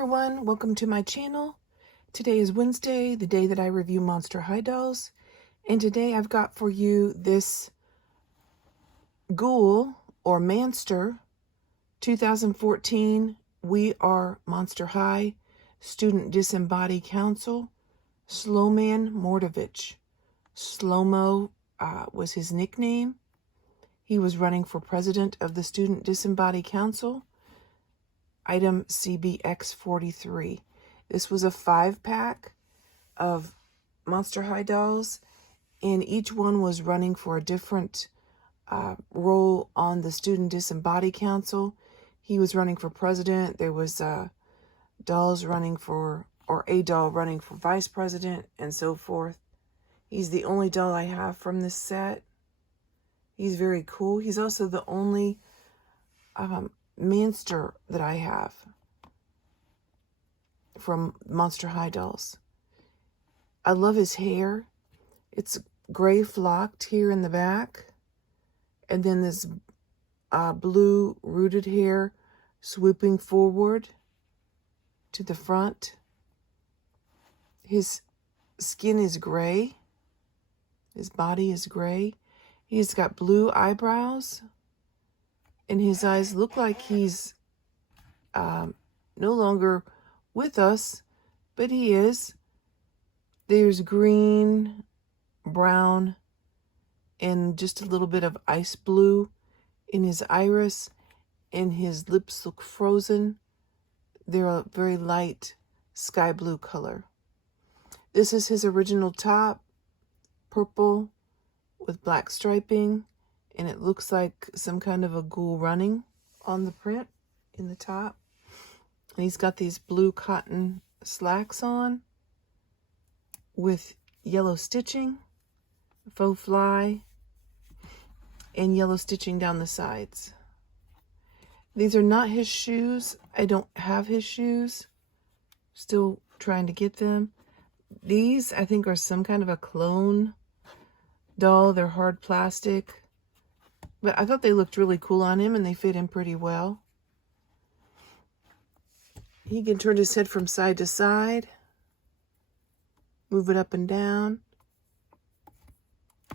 everyone, welcome to my channel. Today is Wednesday, the day that I review Monster High dolls, and today I've got for you this Ghoul or Manster 2014 We Are Monster High Student Disembodied Council Sloman Mortavitch. Slo-Mo was his nickname. He was running for president of the Student Disembodied Council. Item CBX43. This was a 5-pack of Monster High dolls, and each one was running for a different role on the Student Disembodied Council. He was running for president. There was dolls running for, or a doll running for vice president, and so forth. He's the only doll I have from this set. He's very cool. He's also the only Manster that I have from Monster High dolls. I love his hair. It's gray flocked here in the back, and then this blue rooted hair swooping forward to the front. His skin is gray. His body is gray. He's got blue eyebrows, and his eyes look like he's no longer with us, but he is. There's green, brown, and just a little bit of ice blue in his iris, and his lips look frozen. They're a very light sky blue color. This is his original top, purple with black striping, and it looks like some kind of a ghoul running on the print in the top. And he's got these blue cotton slacks on with yellow stitching, faux fly, and yellow stitching down the sides. These are not his shoes. I don't have his shoes. Still trying to get them. These, I think, are some kind of a clone doll. They're hard plastic. But I thought they looked really cool on him, and they fit him pretty well. He can turn his head from side to side, move it up and down.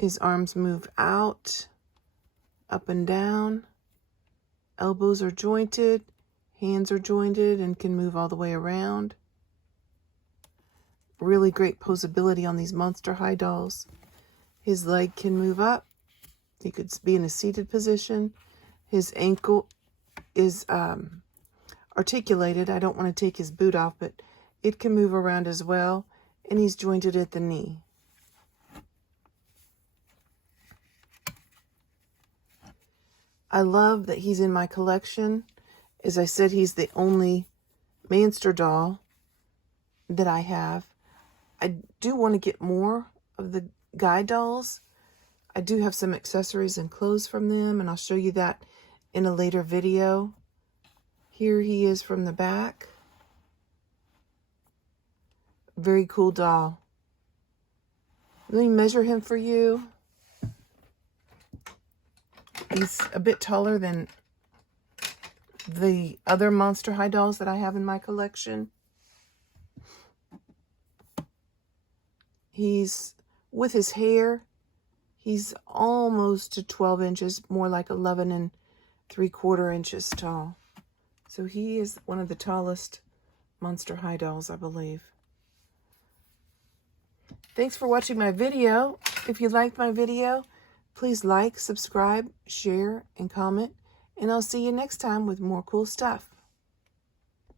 His arms move out, up and down. Elbows are jointed, hands are jointed, and can move all the way around. Really great posability on these Monster High dolls. His leg can move up. He could be in a seated position. His ankle is articulated. I don't want to take his boot off, but it can move around as well. And he's jointed at the knee. I love that he's in my collection. As I said, he's the only Manster doll that I have. I do want to get more of the guy dolls. I do have some accessories and clothes from them, and I'll show you that in a later video. Here he is from the back. Very cool doll. Let me measure him for you. He's a bit taller than the other Monster High dolls that I have in my collection. He's, with his hair, he's almost to 12 inches, more like 11 3/4 inches tall. So he is one of the tallest Monster High dolls, I believe. Thanks for watching my video. If you liked my video, please like, subscribe, share, and comment. And I'll see you next time with more cool stuff.